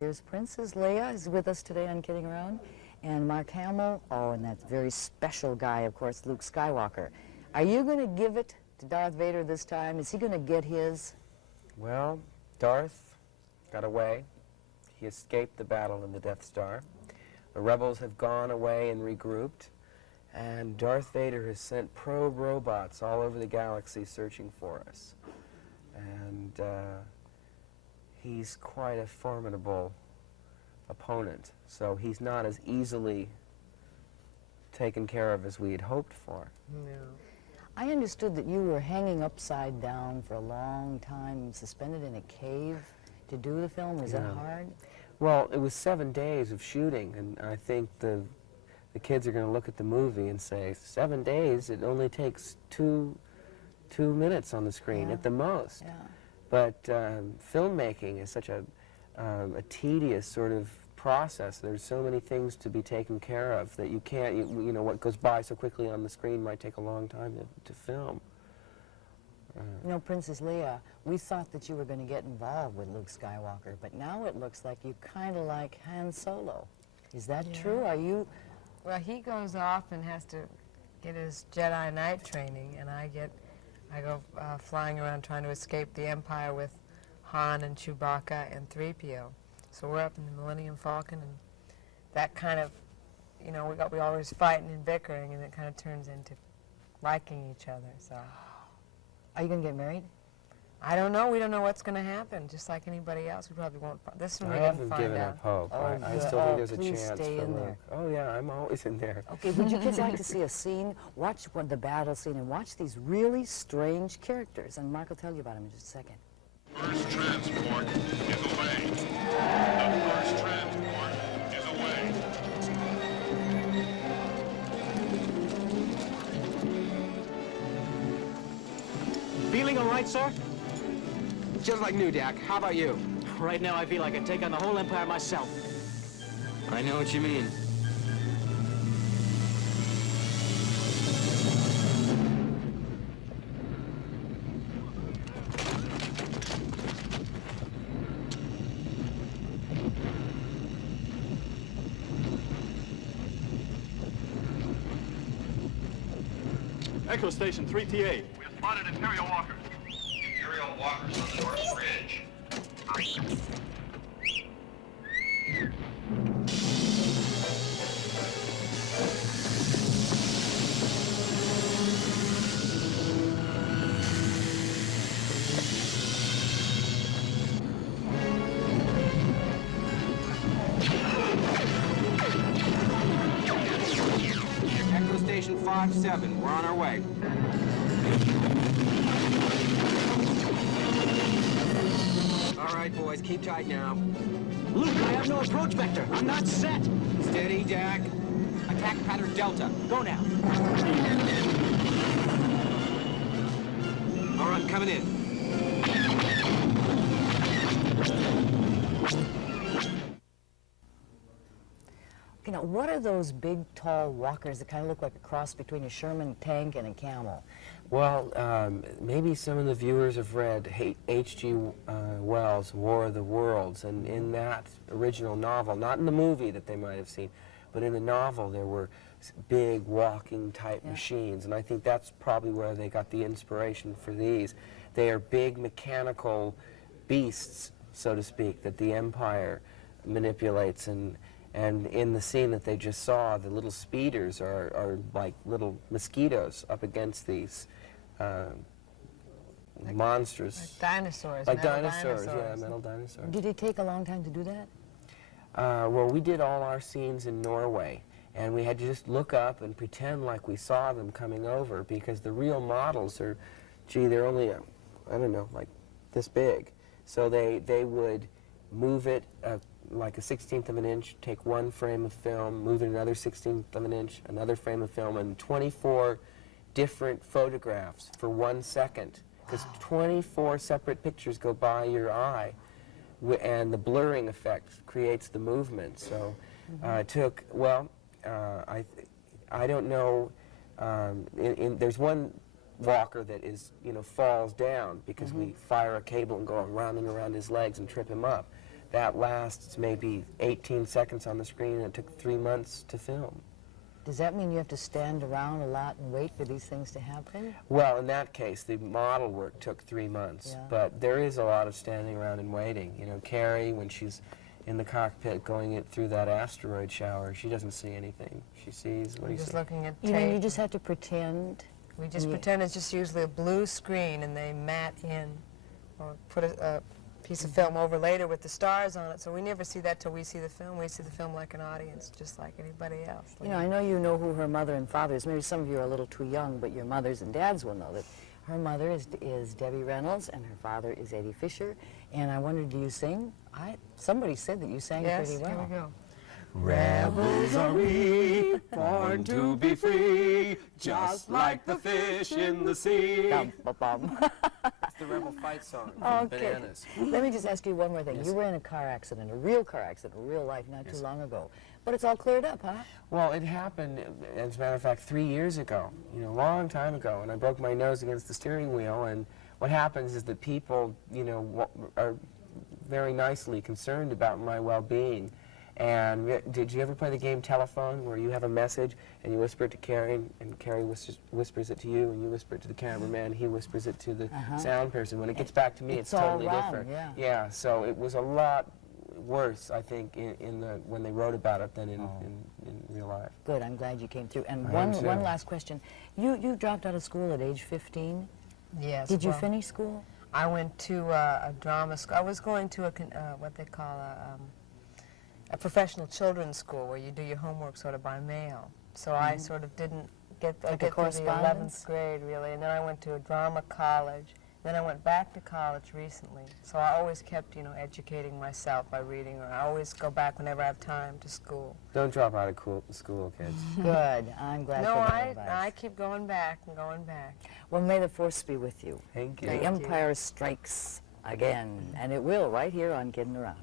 Here's Princess Leia is with us today on Kidding Around, and Mark Hamill, oh, and that very special guy, of course, Luke Skywalker. Are you going to give it to Darth Vader this time? Is he going to get his? Well, Darth got away. He escaped the battle in the Death Star. The rebels have gone away and regrouped, and Darth Vader has sent probe robots all over the galaxy searching for us. And he's quite a formidable opponent, so he's not as easily taken care of as we had hoped for. No. I understood that you were hanging upside down for a long time, suspended in a cave to do the film. Was that hard? Well, it was 7 days of shooting, and I think the kids are going to look at the movie and say, 7 days, it only takes two minutes on the screen at the most. Yeah. But filmmaking is such a tedious sort of process. There's so many things to be taken care of that you can't, you know, what goes by so quickly on the screen might take a long time to film. You know, Princess Leia, we thought that you were going to get involved with Luke Skywalker, but now it looks like you kind of like Han Solo. Is that true? Are you? Well, he goes off and has to get his Jedi Knight training, and I go flying around trying to escape the Empire with Han and Chewbacca and 3PO. So we're up in the Millennium Falcon, and that kind of, you know, we always fighting and bickering, and it kind of turns into liking each other. So, Are you going to get married? I don't know. We don't know what's going to happen. Just like anybody else, we probably won't. This one we I didn't haven't find given out. up hope. Oh, I still think there's a please chance stay for in Luke. there. Oh yeah, I'm always in there. Okay, would you kids like to see a scene? Watch the battle scene and watch these really strange characters. And Mark will tell you about them in just a second. First transport is away. The first transport is away. Feeling all right, sir? Just like new, Dak. How about you? Right now, I feel I can take on the whole Empire myself. I know what you mean. Echo Station 3TA. We have spotted Imperial walkers. Imperial walkers on the North Ridge. Echo Station 5-7. We're on our way. All right, boys. Keep tight now. Luke, I have no approach vector. I'm not set. Steady, Dak. Attack pattern Delta. Go now. All right, coming in. You know, what are those big, tall walkers that kind of look like a cross between a Sherman tank and a camel? Well, maybe some of the viewers have read H.G. Wells' War of the Worlds, and in that original novel, not in the movie that they might have seen, but in the novel there were big walking type machines, and I think that's probably where they got the inspiration for these. They are big mechanical beasts, so to speak, that the Empire manipulates, and in the scene that they just saw, the little speeders are like little mosquitoes up against these monsters. Like dinosaurs. Like metal dinosaurs, yeah, metal dinosaurs. Did it take a long time to do that? Well, we did all our scenes in Norway, and we had to just look up and pretend like we saw them coming over, because the real models are, gee, they're only, I don't know, like this big. So they would move it like a 1/16 of an inch, take one frame of film, move it another 1/16 of an inch, another frame of film, and 24 different photographs for 1 second. Because 24 separate pictures go by your eye, and the blurring effect creates the movement. So it took, well, I don't know, there's one walker that is, falls down because we fire a cable and go around and around his legs and trip him up. that lasts maybe 18 seconds on the screen, and it took 3 months to film. Does that mean you have to stand around a lot and wait for these things to happen? Well, in that case, the model work took 3 months, Yeah. but there is a lot of standing around and waiting. You know, Carrie, when she's in the cockpit going it through that asteroid shower, she doesn't see anything. She sees, what do We're you just say? looking at You know, you tape. just have to pretend. We just Yeah. pretend it's just usually a blue screen, and they mat in or put a piece of film over later with the stars on it. So we never see that till we see the film. We see the film like an audience, just like anybody else. You know who her mother and father is. Maybe some of you are a little too young, but your mothers and dads will know that her mother is Debbie Reynolds and her father is Eddie Fisher. And I wondered, do you sing? Somebody said that you sang Yes, pretty well. here we go. Rebels are we, born to be free, just like the fish in the sea. Dum-ba-bum. It's the Rebel Fight song from Okay. Bananas. Let me just ask you one more thing. Yes. You were in a car accident, a real car accident, a real life, not too long ago. But it's all cleared up, huh? Well, it happened, as a matter of fact, 3 years ago, you know, a long time ago, and I broke my nose against the steering wheel, and what happens is that people, you know, are very nicely concerned about my well-being. And did you ever play the game Telephone, where you have a message and you whisper it to Carrie, and Carrie whispers it to you, and you whisper it to the cameraman, he whispers it to the sound person. When it gets back to me, it's all totally wrong, different. yeah. Yeah, so it was a lot worse, I think, when they wrote about it than in real life. Good, I'm glad you came through. And I am too. one last question. You dropped out of school at age 15. Yes. Did you well, finish school? I went to a drama school. I was going to what they call a professional children's school, where you do your homework sort of by mail. So I sort of didn't get Like a through the correspondence? 11th grade, really. And then I went to a drama college. Then I went back to college recently. So I always kept, you know, educating myself by reading, or I always go back whenever I have time to school. Don't drop out of school, kids. Good, I'm glad No, for that I advice. keep going back and going back. Well, may the force be with you. Thank you. The Empire strikes again, and it will right here on Kiddin' Around.